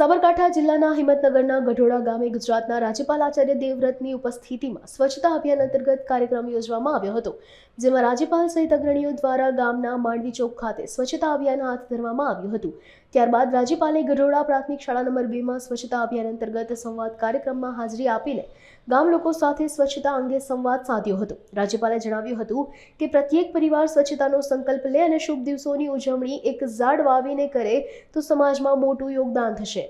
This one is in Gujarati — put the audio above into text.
સાબરકાંઠા જિલ્લાના હિંમતનગરના ગઢોડા ગામે ગુજરાતના રાજ્યપાલ આચાર્ય દેવવ્રતની ઉપસ્થિતિમાં સ્વચ્છતા અભિયાન અંતર્ગત કાર્યક્રમ યોજવામાં આવ્યો હતો, જેમાં રાજ્યપાલ સહિત અગ્રણીઓ દ્વારા ગામના માંડવી ચોક ખાતે સ્વચ્છતા અભિયાન હાથ ધરવામાં આવ્યું હતું। ત્યારબાદ રાજ્યપાલે ગઢોડા પ્રાથમિક શાળા નંબર 2માં સ્વચ્છતા અભિયાન અંતર્ગત સંવાદ કાર્યક્રમમાં હાજરી આપીને ગામ લોકો સાથે સ્વચ્છતા અંગે સંવાદ સાધ્યો હતો। રાજ્યપાલે જણાવ્યું હતું કે પ્રત્યેક પરિવાર સ્વચ્છતાનો સંકલ્પ લે અને શુભ દિવસોની ઉજવણી એક ઝાડ વાવીને કરે તો સમાજમાં મોટું યોગદાન થશે।